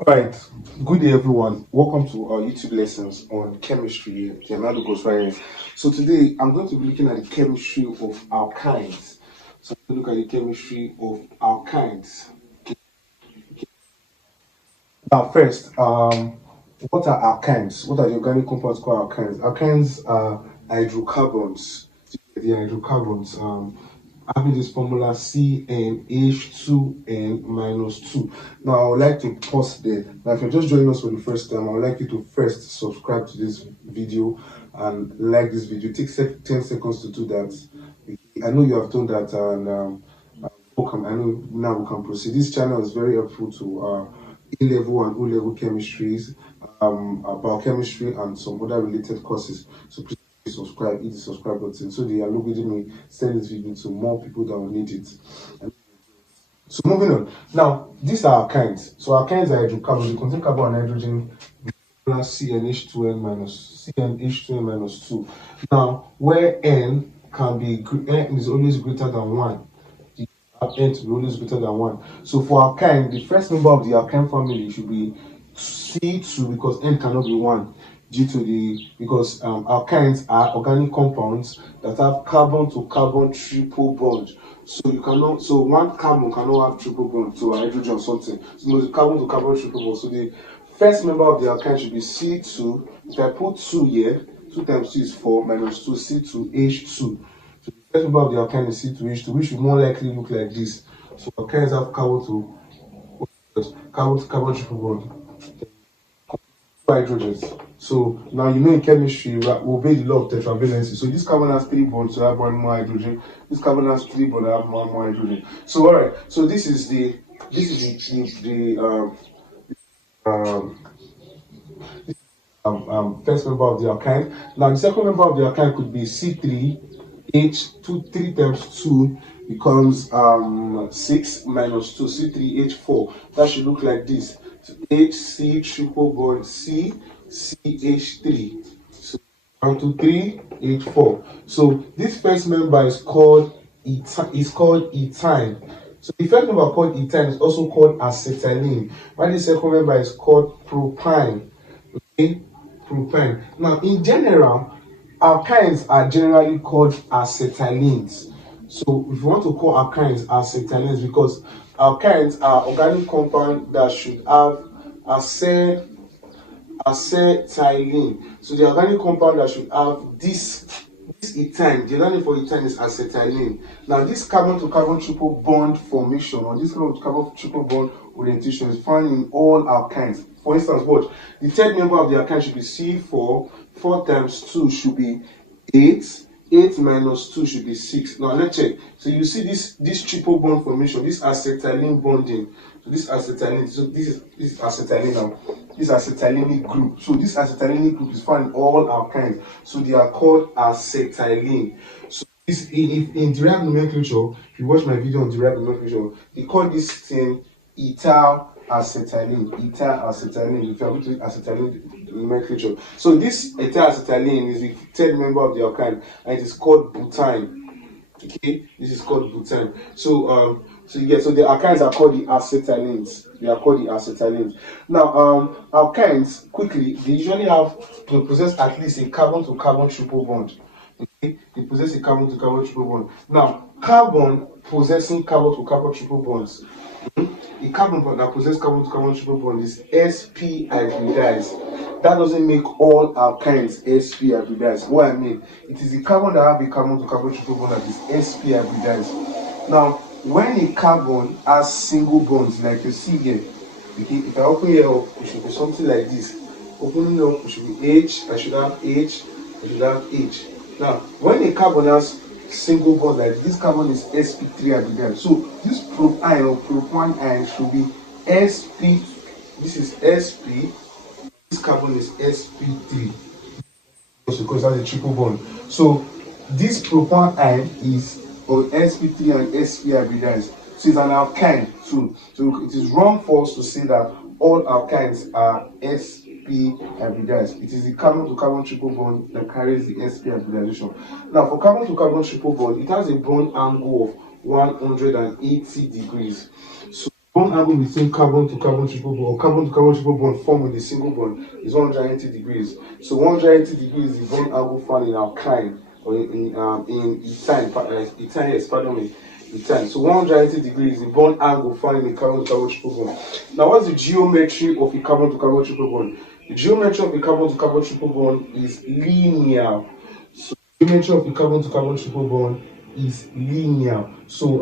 All right, good day everyone. Welcome to our YouTube lessons on chemistry. Leonardo goes right here. So today I'm going to be looking at the chemistry of alkynes. So I'm going to look at the chemistry of alkynes. Now first, what are alkynes? What are the organic compounds called alkynes? Alkynes are hydrocarbons. The hydrocarbons. Having this formula CnH2n minus 2. Now, I would like to pause there. Now, if you're just joining us for the first time, I would like you to first subscribe to this video and like this video. Take 10 seconds to do that. I know you have done that, and welcome. I know now we can proceed. This channel is very helpful to A-level and O-level chemistries, biochemistry, and some other related courses. So please subscribe, hit the subscribe button so the algorithm may send this video to more people that will need it. So moving on. Now, these are alkynes. So alkynes are hydrocarbons. They contain carbon and hydrogen plus CnH2n minus 2. Now, where N is always greater than 1. N to be always greater than 1. So for alkyne, the first member of the alkyne family should be C2 because N cannot be 1 because alkynes are organic compounds that have carbon to carbon triple bond. So one carbon cannot have triple bond to a hydrogen or something. So it must be carbon to carbon triple bond. So the first member of the alkyne should be C2. If I put 2 here, 2 times 2 is 4 minus 2 C2H2. So the first member of the alkyne is C2H2, which should more likely look like this. So alkynes have carbon to carbon triple bond. Hydrogens. So now you know in chemistry we obey the law of tetravalency. So this carbon has 3 bonds, so I have one more hydrogen. This carbon has 3 bonds, I have one more hydrogen. So all right. So this is the first member of the alkyne. Now the second member of the alkyne could be C3H2. 3 times 2 becomes 6 minus 2 C3H4. That should look like this. So HC triple bond C CH3. So 1, 2, 3, H4. So this first member is called ethyne. So the first member called ethyne is also called acetylene, while the second member is called propyne. Okay, propyne. Now in general, alkynes are generally called acetylenes. So if you want to call alkynes acetylenes, because alkynes are organic compounds that should have acetylene. So the organic compound that should have this ethyne, the other name for ethyne is acetylene. Now this carbon to carbon triple bond formation, or this carbon to carbon triple bond orientation, is found in all alkynes. For instance, what the third member of the alkyne should be C4. 4 times 2 should be 8. 8 minus 2 should be 6. Now let's check. So you see this triple bond formation, this acetylene bonding. So this acetylene, so this is acetylene now. This acetylenic group. So this acetylenic group is found in all alkynes. So they are called acetylene. So this in derived nomenclature, if you watch my video on derived nomenclature, they call this thing ethyl acetylene. Ethyl acetylene. If you are going to acetylene nomenclature. So this ethyl acetylene is the third member of the alkyne, and it is called butane. Okay, this is called butane. So the alkynes are called the acetylenes. They are called the acetylenes. Now alkynes, quickly, they usually possess at least a carbon to carbon triple bond. Okay, they possess a carbon to carbon triple bond. Now carbon possessing carbon to carbon triple bonds. A carbon bond that possesses carbon to carbon triple bond is sp hybridized. That doesn't make all alkynes sp hybridized. What I mean, it is the carbon that have a carbon to carbon triple bond that is sp hybridized. Now, when a carbon has single bonds, like you see here, okay, if I open here up, it should be something like this. Opening up, it should be H. I should have H. I should have H. Now, when a carbon has single bond like this carbon is sp3 hybridized. So this propyne or propyne ion should be sp. This is sp. This carbon is sp3 because that's a triple bond. So this propyne ion is or sp3 and sp hybridized. So it's an alkyne too. So it is wrong for us to say that all alkynes are sp hybridized. It is the carbon to carbon triple bond that carries the sp hybridization. Now for carbon to carbon triple bond, it has a bond angle of 180 degrees. So Bond angle between carbon to carbon triple bond or carbon to carbon triple bond formed with a single bond is 180 degrees. So 180 degrees is the bond angle found in alkyne or in ethane, yes, pardon me, ethane. So 180 degrees is the bond angle found in a carbon to carbon triple bond. Now, what's the geometry of a carbon to carbon triple bond? The geometry of a carbon to carbon triple bond is linear. So the geometry of a carbon to carbon triple bond is linear. So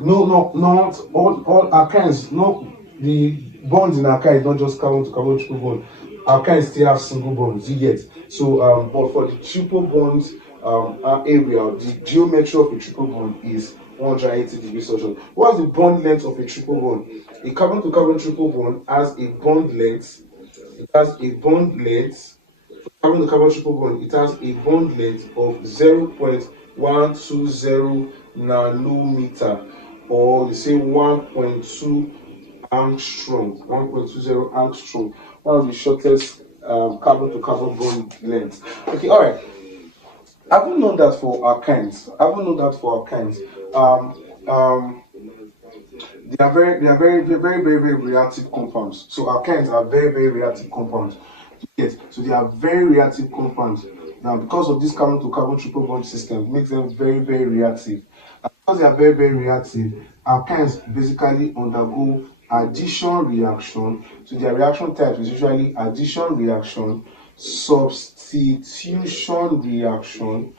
not all alkynes, not the bonds in alkynes, not just carbon to carbon triple bond. Alkynes still have single bonds, you get. So but for the triple bonds area, the geometry of a triple bond is 180 degrees Celsius. What's the bond length of a triple bond? A carbon to carbon triple bond has a bond length. It has a bond length. Carbon to carbon triple bond, it has a bond length of 0.120 nanometer, or you say 1.2 angstrom. 1.20 angstrom. One of the shortest carbon to carbon bond lengths. Okay, all right. I haven't known that for alkynes. They are very reactive compounds. So alkynes are very reactive compounds. Yes, so they are very reactive compounds. Now, because of this carbon to carbon triple bond system, makes them very reactive. And because they are very reactive, alkynes basically undergo addition reaction. So their reaction type is usually addition reaction, substitution reaction.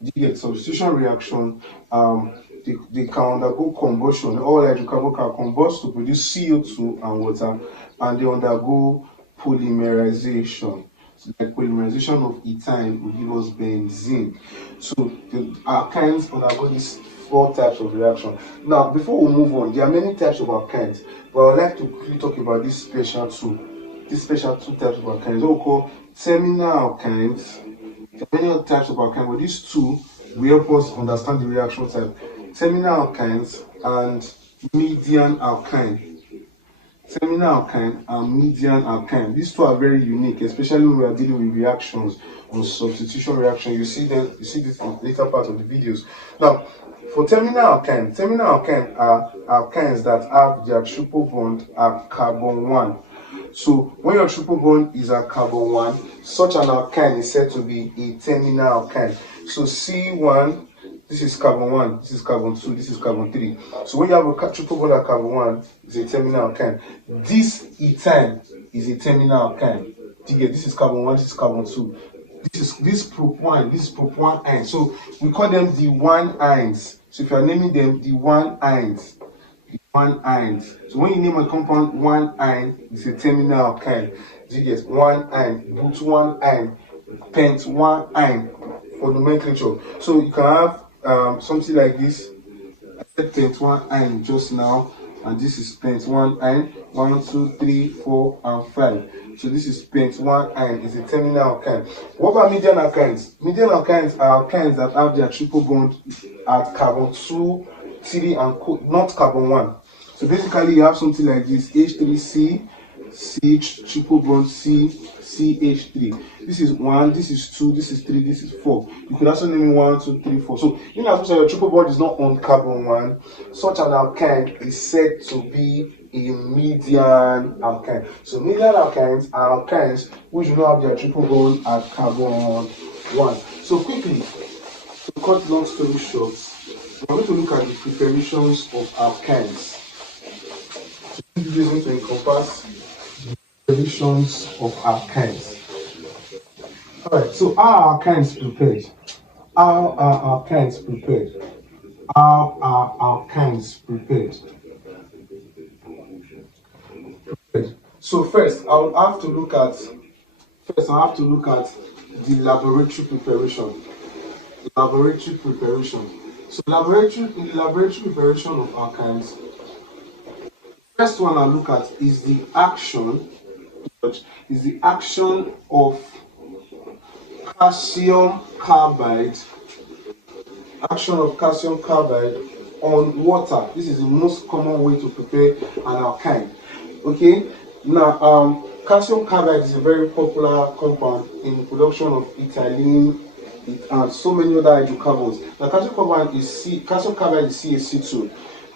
You get substitution reaction. They can undergo combustion. All hydrocarbons can combust to produce CO2 and water, and they undergo polymerization. So the polymerization of ethane will give us benzene. So the alkynes undergo these 4 types of reaction. Now, before we move on, there are many types of alkynes, but I would like to quickly talk about these special two types of alkynes. What we call terminal alkynes. There are many other types of alkynes, but these two will help us understand the reaction type. Terminal alkynes and median alkyne. Terminal alkyne and median alkyne. These two are very unique, especially when we are dealing with reactions on substitution reaction. You see this in the later part of the videos. Now, for terminal alkyne are alkynes that have their triple bond at carbon 1. So when your triple bond is at carbon 1, such an alkyne is said to be a terminal alkyne. So C1, this is carbon 1, this is carbon 2, this is carbon 3. So when you have a triple bond at carbon 1, it's a terminal alkyne. This ethane is a terminal alkyne. This is carbon 1, this is carbon 2. This prop 1, this is prop 1 ine. So we call them the 1 ines. So if you are naming them the 1 ines, so when you name a compound 1 ine, it's a terminal alkyne. Get 1 ine, but 1 ine, pent 1 ine for nomenclature. So you can have something like this. I said pent 1 ine just now, and this is pent 1 ine. 1, 2, 3, 4, and 5. So this is pent 1 ine, is a terminal alkyne. What about median alkynes? Median alkynes are alkynes that have their triple bond at carbon 2, 3, and not carbon 1. So basically, you have something like this: H3C, CH, triple bond C, CH3. This is 1, this is 2, this is 3, this is 4. You could also name it 1, 2, 3, 4. So, as your triple bond is not on carbon 1, such an alkyne is said to be a median alkyne. So, median alkynes are alkynes which do not have their triple bond at carbon 1. So, quickly, to cut long story short, we're going to look at the preparations of alkynes. This is going to encompass preparations of alkynes. Alright, so how are alkynes prepared? So first, I'll have to look at the laboratory preparation. So laboratory preparation of alkynes. First one I'll look at is the action of calcium carbide on water. This is the most common way to prepare an alkyne. Okay, now calcium carbide is a very popular compound in the production of ethylene and so many other hydrocarbons. Now calcium carbide is CaC2.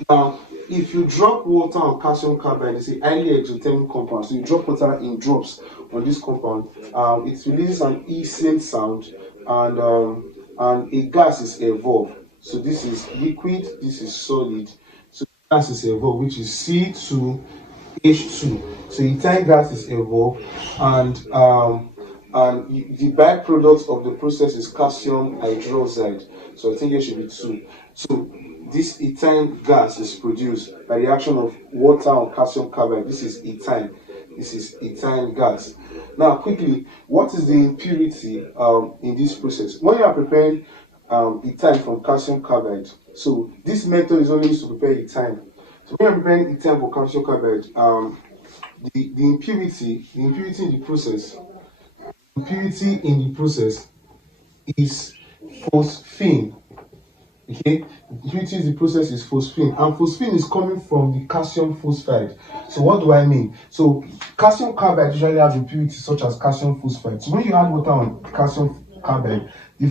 Now if you drop water on calcium carbide, it's a highly exothermic compound. So you drop water in drops on this compound, it releases an hissing sound, and a gas is evolved. So this is liquid, this is solid. So gas is evolved, which is C2H2. So ethyl gas is evolved, and the byproduct of the process is calcium hydroxide. So I think there should be 2. So this ethyl gas is produced by the action of water on calcium carbide. This is ethyl. This is ethyl gas. Now, quickly, what is the impurity in this process? When you are preparing ethyl from calcium carbide, so this method is only used to prepare ethyl. So when you are preparing ethyl for calcium carbide, the impurity in the process is phosphine. Okay, impurity in the process is phosphine, and phosphine is coming from the calcium phosphide. So what do I mean? So calcium carbide usually has impurities such as calcium phosphide. So when you add water on calcium carbide, the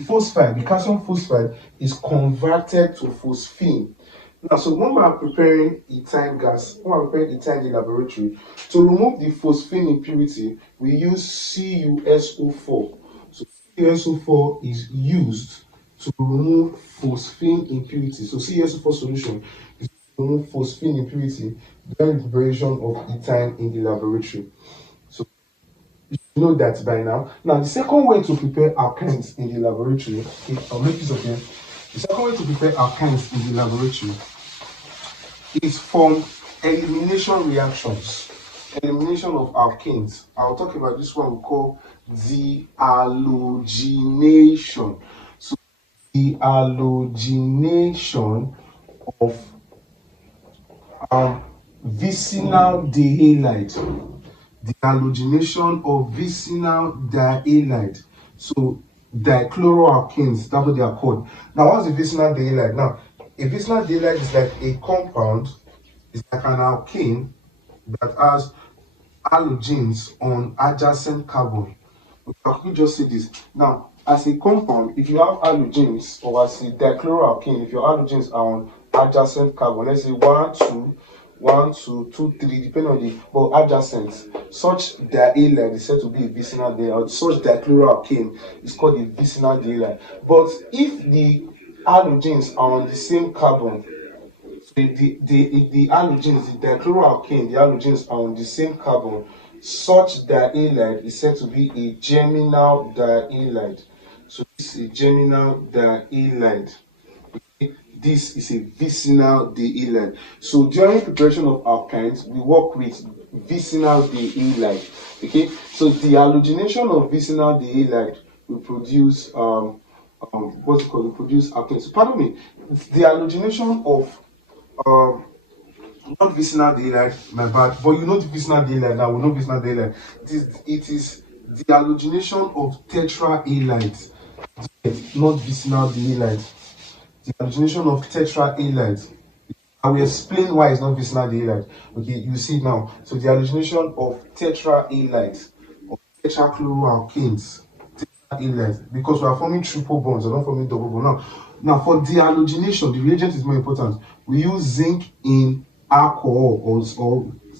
calcium phosphide is converted to phosphine. Now, so when we are preparing ethyl gas, when we are preparing ethyl in the laboratory, to remove the phosphine impurity, we use CuSO4. So CuSO4 is used to remove phosphine impurity. So CuSO4 solution is to remove phosphine impurity during the preparation of ethyl in the laboratory. So you know that by now. Now, the second way to prepare alkynes in the laboratory, okay, I'll make this okay. The second way to prepare alkynes in the laboratory is from elimination reactions. Elimination of alkenes. I'll talk about this one we call dehalogenation. So the halogenation of vicinal dihalide. The halogenation of vicinal dihalide. So dichloroalkenes, that's what they are called. Now, what's the vicinal dihalide? Now, a vicinal dihalide is like a compound, it's like an alkene that has halogens on adjacent carbon. I could just say this. Now, as a compound, if you have halogens, or as a dichloroalkene, if your halogens are on adjacent carbon, let's say 1, 2, 3, depending on the adjacent, such dihalide is said to be a vicinal dihalide. Such dichloroalkane is called a vicinal dihalide. But if the halogens are on the same carbon, so the halogens, the dichloroalkane, the halogens are on the same carbon, such dihalide is said to be a geminal dihalide. So this is a geminal dihalide. This is a vicinal dihalide. So during preparation of alkynes, we work with vicinal dihalide. Okay, so the halogenation of vicinal dihalide will produce what's it called? We produce alkynes. So pardon me, the halogenation of not vicinal dihalide, my bad, but you know the vicinal dihalide now, we know vicinal dihalide. It is the halogenation of tetrahalides, not vicinal dihalide. The halogenation of tetrahalides. I will explain why it's not vicinal dihalide. Okay, you see it now. So the halogenation of tetrahalides, or tetrachloroalkanes, tetrahalides, because we are forming triple bonds, we're not forming double bonds. Now for the halogenation, the reagent is more important. We use zinc in alcohol, or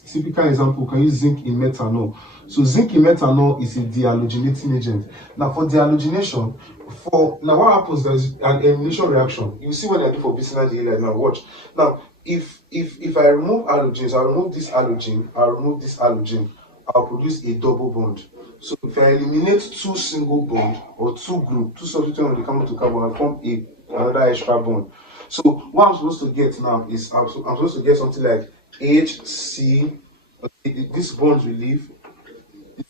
typical example, we can use zinc in methanol. So zinc in methanol is a dehalogenating agent. Now for dehalogenation, now what happens, there's an elimination reaction. You see what I do for vicinal dihalide. Now watch. Now if I remove halogens, I'll remove this halogen, I'll remove this halogen, I'll produce a double bond. So if I eliminate 2 single bond, or 2 group, 2 substitute on the carbon to carbon, I form another extra bond. So what I'm supposed to get now is I'm supposed to get something like HC. Okay, this bond will leave.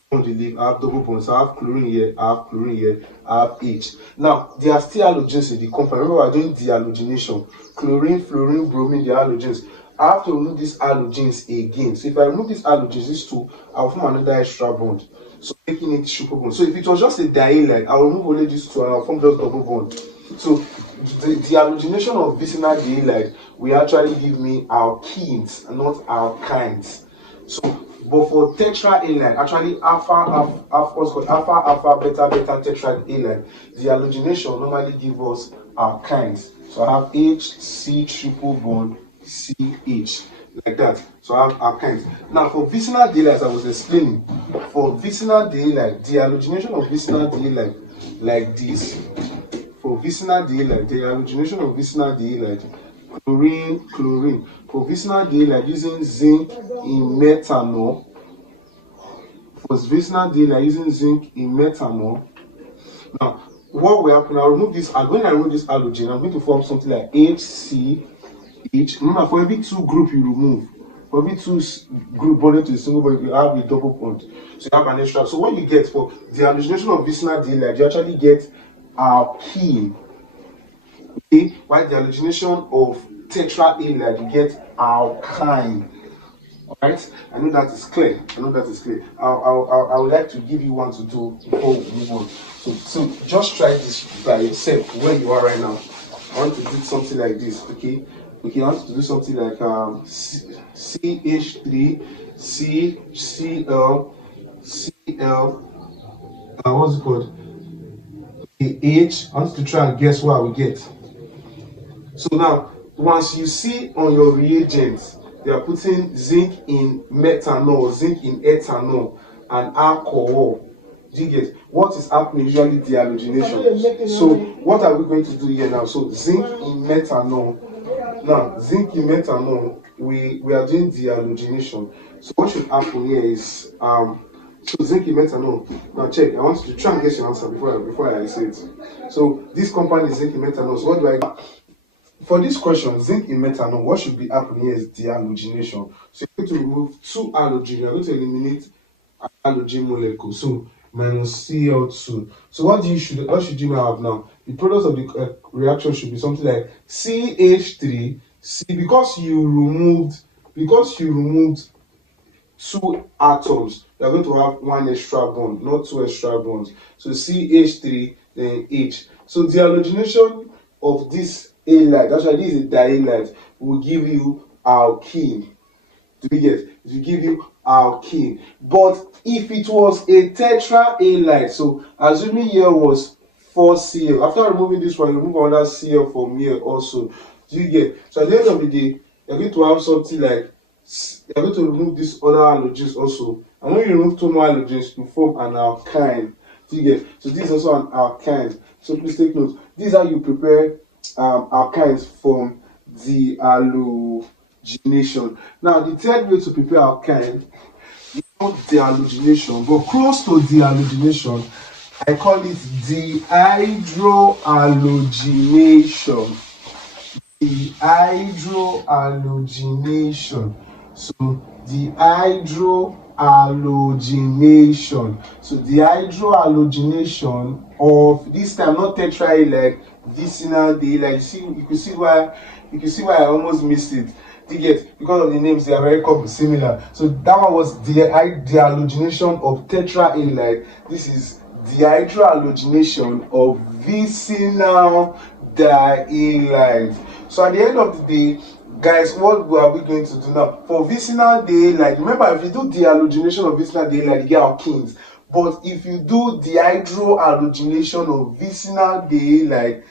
I have double bonds. I have chlorine here, I have chlorine here, I have H. Now, there are still halogens in the compound. Remember, we're doing dehalogenation. Chlorine, fluorine, bromine, they are halogens. I have to remove these halogens again. So if I remove these halogens, these 2, I'll form another extra bond. So making it triple bond. So if it was just a dihalide, I'll remove only these 2 and I'll form just double bond. So the halogenation of vicinal dihalide will actually give me alkenes and not alkynes. So but for tetrahalide, actually alpha beta tetrahalide, the halogenation normally gives us alkynes. So I have HC triple bond CH, like that. So I have alkynes. Now for vicinal daylight, as I was explaining, for vicinal daylight, the halogenation of vicinal daylight like this. For vicinal daylight, the halogenation of vicinal daylight, chlorine. For vicinal daylight, using zinc in methanol. For vicinal daylight, using zinc in methanol. Now, what will happen? I'll remove this. When I remove this halogen, I'm going to form something like HCH. Remember, for every two group you remove, for every two group bonded to a single bond, you have a double bond. So you have an extra. So what you get for the halogenation of vicinal daylight, you actually get alkene. Okay, while the halogenation of tetrahalide, you get alkyne. Alright, I know that is clear. I would like to give you one to do before we move on. So just try this by yourself where you are right now. I want to do something like this, okay? Okay, I want to do something like CH3, CL, what's it called? Okay, H. I want to try and guess what I will get. So now, once you see on your reagents, they are putting zinc in methanol, zinc in ethanol, and alcohol. Do you get what is happening? Usually dehalogenation. So what are we going to do here now? So zinc in methanol. Now zinc in methanol, we are doing dehalogenation. So what should happen here is so zinc in methanol. Now check. I want you to try and guess your answer before I say it. So this compound is zinc in methanol. So what do I? For this question, zinc in methanol, what should be happening here is dehalogenation. So you're going to remove two halogen, you're going to eliminate a halogen molecule. So minus Cl2. So what should you now have now? The product of the reaction should be something like CH3. Because you removed two atoms, you're going to have one extra bond, not two extra bonds. So CH3, then H. So the halogenation of this halide, that's why this is a dihalide, will give you alkene. Do you get? It will give you alkene. But if it was a tetrahalide, so assuming here was 4Cl, after removing this one, you remove another Cl from here also. Do you get? So at the end of the day, you're going to have something like, you're going to remove these other halogens also. And when you remove two more halogens, you form an alkyne. Do you get? So this is also an alkyne. So please take note. This is how you prepare alkynes from the halogenation. Now the third way to prepare alkyne is not dehalogenation, but close to dehalogenation. I call it dehydrohalogenation. Dehydrohalogenation. So dehydrohalogenation. So dehydrohalogenation of this time not tetrahalide, vicinal daylight. You can see why I almost missed it. You get, because of the names, they are very similar. So that one was the dehalogenation of tetrahalide. This is dehydrohalogenation of vicinal daylight. So at the end of the day, guys, what are we going to do now? For vicinal daylight, remember, if you do dehalogenation of vicinal daylight, you get alkenes. But if you do dehydrohalogenation of vicinal daylight,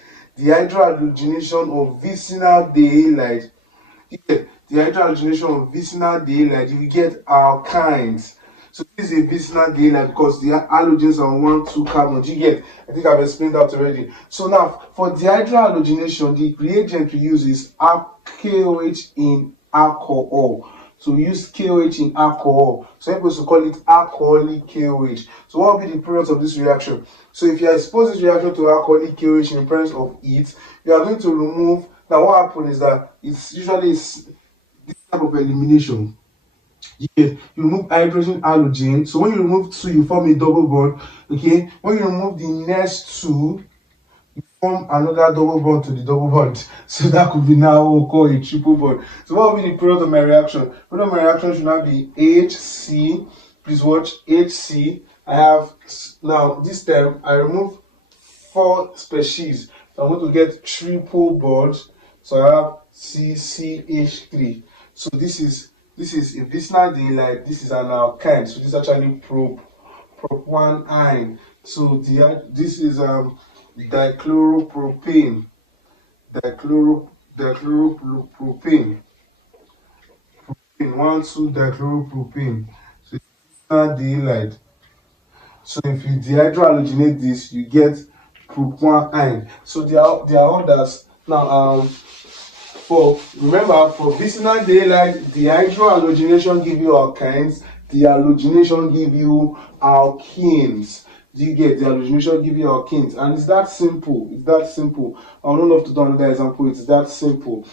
you will get alkynes. So this is a vicinal daylight because the halogens are on 1, 2 carbons. You get? I think I've explained that already. So now, for dehydrohalogenation, the reagent we use is KOH in alcohol. So we use KOH in alcohol. So I'm supposed to call it alcoholic KOH. So what will be the product of this reaction? So if you expose this reaction to alcoholic KOH in the presence of heat, you are going to remove. Now what happens is that it's usually this type of elimination. You remove hydrogen halogen. So when you remove two, you form a double bond. Okay. When you remove the next two, you form another double bond to the double bond. So that could be now we'll call a triple bond. So what will be the product of my reaction? Product of my reaction should now be HC. Please watch HC. I have now this time I remove 4 species. So I'm going to get triple bonds. So I have CCH3. So this is a vicinal daylight. This is an alkyne. So this is actually prop 1-ine. So this is dichloropropane. Dichloropropane. 1,2-dichloropropane. So aldehyde. So if you dehydrohalogenate this, you get prop-1-ine. So there are others. Now, for vicinal daylight, dehydrohalogenation give you alkynes, dehalogenation give you alkenes. Do you get? Dehalogenation give you alkenes, and it's that simple. It's that simple. I would love to do another example. It's that simple.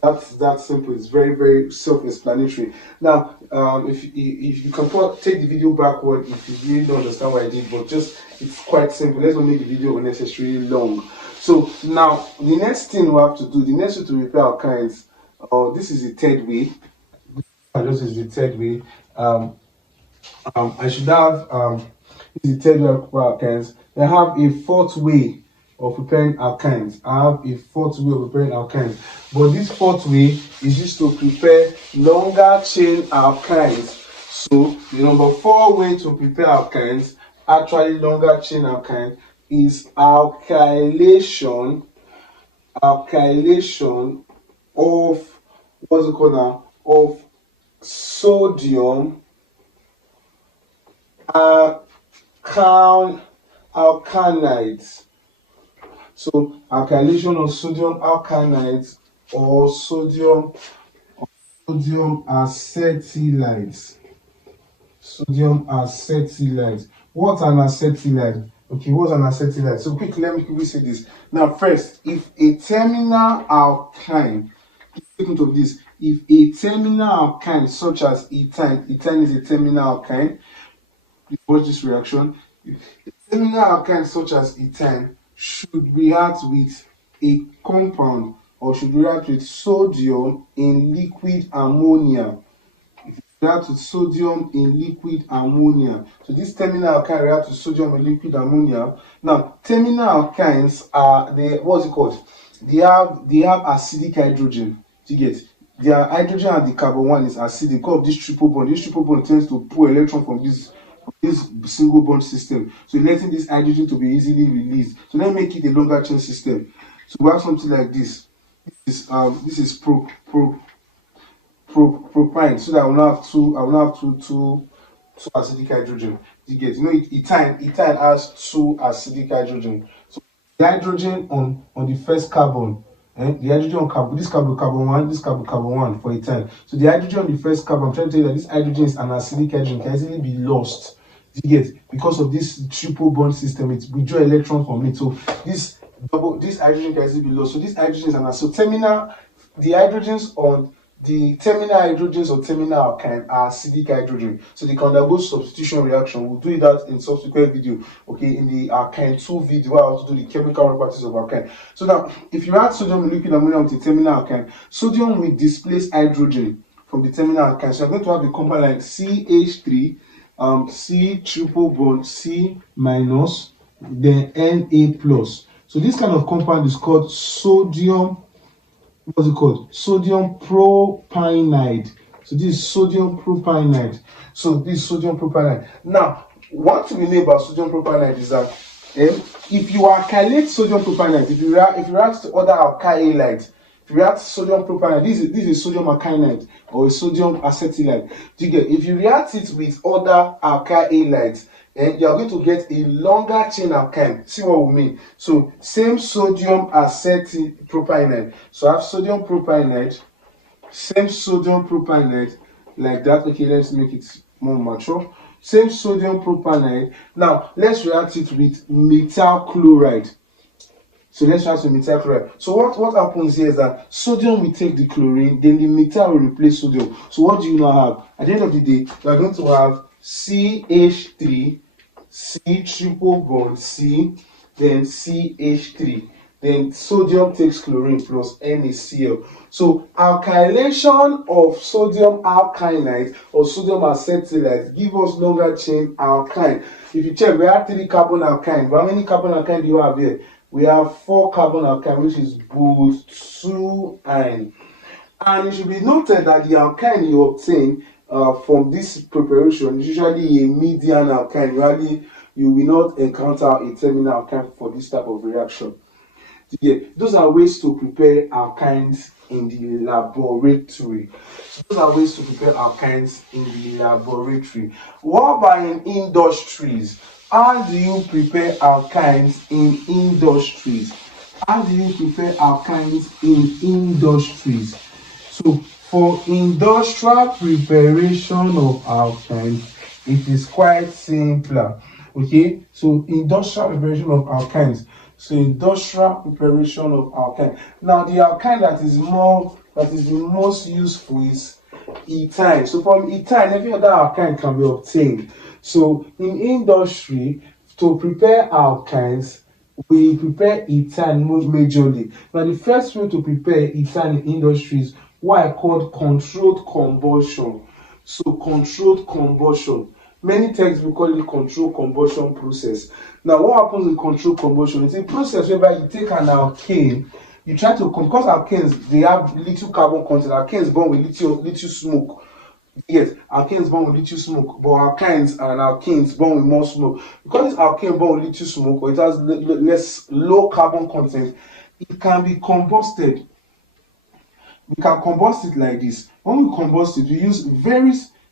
That simple. It's very, very self-explanatory. Now, if you can take the video backward if you really don't understand what I did, but just it's quite simple. Let's not make the video unnecessarily long. So now the next thing we have to do, the next way to repair alkynes, this is the third way. This is the third way. I should have this is the third way of preparing alkynes. I have a fourth way of preparing alkynes. But this fourth way is just to prepare longer chain alkynes. So the number 4 way to prepare alkynes, actually longer chain alkyne, is alkylation of what's it called now? Of sodium alkynides. So alkylation of sodium alkynides or sodium acetylides. Sodium acetylides. What's an acetylide? Okay, what's an acetylide? So quickly, let me quickly say this. Now, first, if a terminal alkyne, take note of this. If a terminal alkyne such as ethane is a terminal alkyne. Please watch this reaction. A terminal alkyne such as ethane should react with a compound or should react with sodium in liquid ammonia. React with sodium in liquid ammonia. So this terminal alkyne reacts with sodium in liquid ammonia. Now, terminal alkynes are they have acidic hydrogen. Do you get? Their hydrogen at the carbon 1 is acidic because of this triple bond. This triple bond tends to pull electron from this single bond system. So letting this hydrogen to be easily released. So let's make it a longer chain system. So we have something like this. This is propine, so that I will not have two acidic hydrogen. You get? You know, ethane has 2 acidic hydrogen. So the hydrogen on the first carbon, the hydrogen on carbon, this carbon 1, this carbon 1 for ethane. So the hydrogen on the first carbon, I'm trying to tell you that this hydrogen is an acidic hydrogen, can easily be lost. You get? Because of this triple bond system, it withdraw electrons from it. So this hydrogen can easily be lost. So this hydrogen is an acidic. So the terminal hydrogens or terminal alkyne are acidic hydrogen, so they can undergo substitution reaction. We'll do that in subsequent video, okay, in the alkyne 2 video, where I also do the chemical properties of alkyne. So now, if you add sodium in liquid ammonia with the terminal alkyne, sodium will displace hydrogen from the terminal alkyne. So I'm going to have the compound like CH3, C triple bond, C minus, then Na plus. So this kind of compound is called sodium. What's it called? Sodium propionide. So this is sodium propionide. Now, one thing we know about sodium propionide is that if you alkylate sodium propionide, if you react to other alkylides, if you react to sodium propionide, this is sodium alkynide or a sodium acetylide. Do you get? If you react it with other alkylides, you are going to get a longer chain alkyne. See what we mean? So same sodium acetylpropionide. So I have sodium propionide, same sodium propionide like that. Okay, let's make it more mature. Same sodium propionide. Now let's react it with methyl chloride. So let's react with methyl chloride. So what happens here is that sodium will take the chlorine, then the methyl will replace sodium. So what do you now have? At the end of the day, you are going to have CH3, C triple bond C, then CH3, then sodium takes chlorine plus NaCl. So alkylation of sodium alkynides or sodium acetylides give us longer chain alkyne. If you check, we have 3 carbon alkyne. But how many carbon alkyne do you have here? We have 4 carbon alkyne, which is both 2-ine. And it should be noted that the alkyne you obtain from this preparation is usually a median alkyne. Usually, you will not encounter a terminal alkyne for this type of reaction. Yeah, those are ways to prepare alkynes in the laboratory. So those are ways to prepare alkynes in the laboratory. What about in industries? How do you prepare alkynes in industries? How do you prepare alkynes in industries? So for industrial preparation of alkynes, it is quite simpler. Okay, so industrial preparation of alkynes. So industrial preparation of alkyne. Now the alkyne that is the most useful is ethyne. So from ethyne, every other alkyne can be obtained. So in industry, to prepare alkynes, we prepare ethyne majorly. Now the first way to prepare ethyne in industries, what I call controlled combustion. So controlled combustion. Many texts will call it controlled combustion process. Now what happens in controlled combustion? It's a process whereby you take an alkane, you try to, because alkanes, they have little carbon content. Alkanes burn with little smoke. Yes, alkanes burn with little smoke, but alkynes and alkenes burn with more smoke. Because this alkane burn with little smoke, or it has less low carbon content, it can be combusted. We can combust it like this. When we combust it, we use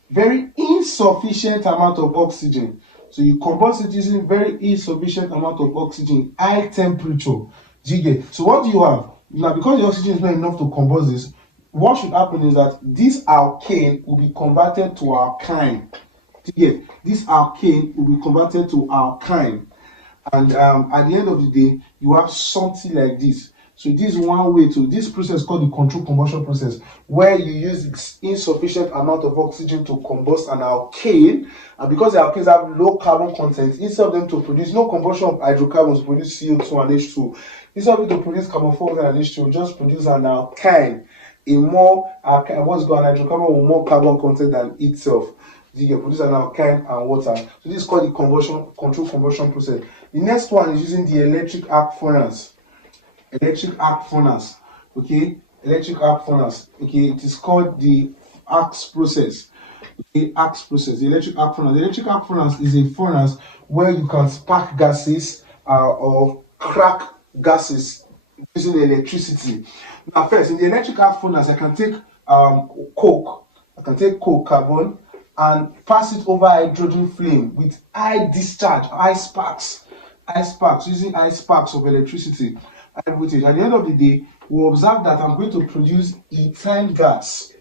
very insufficient amount of oxygen. So you combust it using very insufficient amount of oxygen, high temperature. Do you get? So what do you have? Now, because the oxygen is not enough to combust this, what should happen is that this alkane will be converted to alkyne. Do you get? This alkane will be converted to alkyne. And at the end of the day, you have something like this. So this is one way to, this process called the controlled combustion process, where you use insufficient amount of oxygen to combust an alkane, and because the alkanes have low carbon content, instead of them to produce no combustion of hydrocarbons to produce CO2 and H2, instead of it to produce carbon dioxide and H2, just produce an alkyne, a more what's called an hydrocarbon with more carbon content than itself. You can produce an alkyne and water. So this is called the controlled combustion process. The next one is using the electric arc furnace. Electric arc furnace. Okay, electric arc furnace. Okay, it is called the ARCS process. Okay, ARCS process. The electric arc furnace. The electric arc furnace is a furnace where you can spark gases or crack gases using electricity. Now, first in the electric arc furnace, I can take coke. I can take coke carbon and pass it over hydrogen flame with high discharge, high sparks, using high sparks of electricity. High voltage. At the end of the day, we observe that I'm going to produce ethane gas.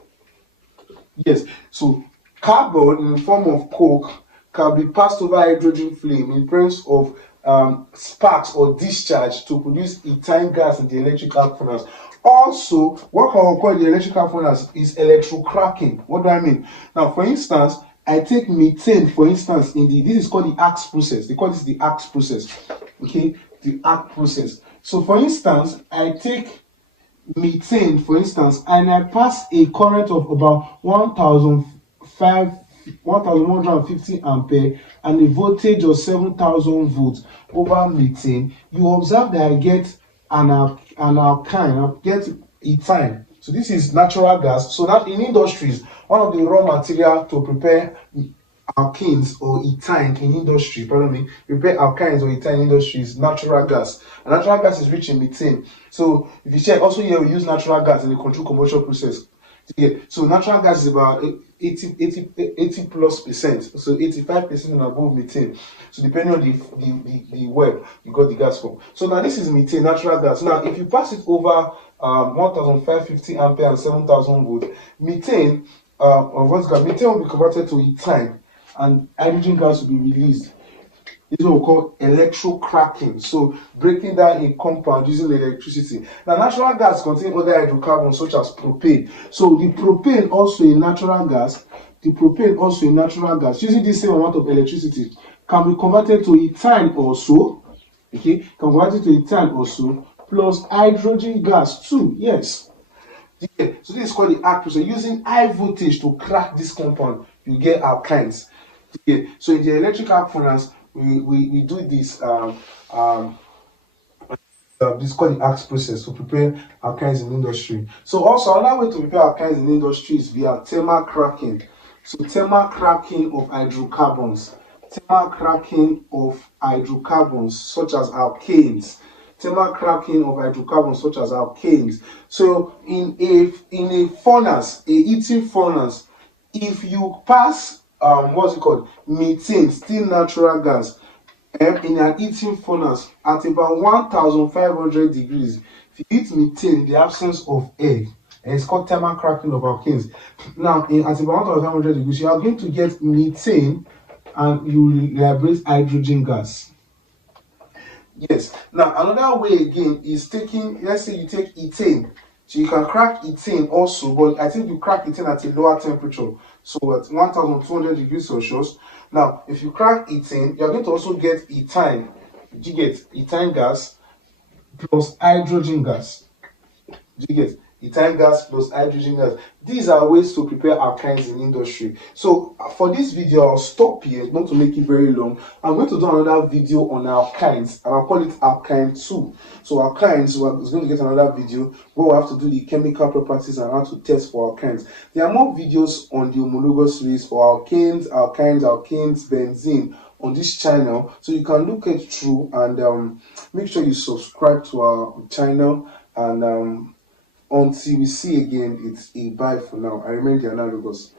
Yes, so carbon in the form of coke can be passed over hydrogen flame in terms of sparks or discharge to produce ethane gas in the electric arc furnace. Also, what can occur in the electric arc furnace is electrocracking. What do I mean? Now, for instance, I take methane, for instance, this is called the ARCS process. They call this the ARCS process. Okay, the ARC process. So, for instance, I take methane, for instance, and I pass a current of about 1150 ampere and a voltage of 7,000 volts over methane. You observe that I get an alkyne, I get ethane. So this is natural gas. So that in industries, one of the raw material to prepare alkenes or ethane in industry, prepare alkynes or ethane in industry is natural gas. And natural gas is rich in methane. So if you check, also here we use natural gas in the controlled combustion process. Yeah. So natural gas is about 80 plus percent, so 85% and above methane. So depending on the well you got the gas from. So now this is methane, natural gas. Now if you pass it over 1550 ampere and 7,000 volt, methane methane will be converted to ethane and hydrogen gas will be released. This is what we call electrocracking. So breaking down a compound using electricity. Now natural gas contain other hydrocarbons such as propane. So the propane also a natural gas. Using the same amount of electricity can be converted to ethane also. Okay, can be converted to ethane also plus hydrogen gas too. Yes. Okay. So this is called the ARC process. Using high voltage to crack this compound, you get alkynes. Okay. So in the electric arc furnace, we do this this is called the ARCS process to prepare alkynes in industry. So also another way to prepare alkynes in industry is via thermal cracking. So thermal cracking of hydrocarbons. Thermal cracking of hydrocarbons such as alkanes. thermal cracking of hydrocarbons such as alkanes. So in a furnace, a heating furnace, if you pass what's it called, methane, still natural gas, in an heating furnace at about 1500 degrees, if you heat methane in the absence of air, and it's called thermal cracking of alkanes. Now, at about 1500 degrees, you are going to get methane and you liberate hydrogen gas. Yes. Now, another way again is taking, let's say you take ethane. So you can crack ethane also, but I think you crack ethane at a lower temperature. So at 1200 degrees Celsius. Now, if you crack ethane, you're going to also get ethane. You get ethane gas plus hydrogen gas. You get ethane gas plus hydrogen gas. These are ways to prepare alkynes in industry. So for this video, I'll stop here, not to make it very long. I'm going to do another video on alkynes, and I'll call it alkyne 2. So alkynes, we're going to get another video where we have to do the chemical properties and how to test for alkynes. There are more videos on the homologous series for alkanes, alkenes, benzene on this channel, so you can look it through and make sure you subscribe to our channel. And until we see again, it's a bye for now. I remain the analogous.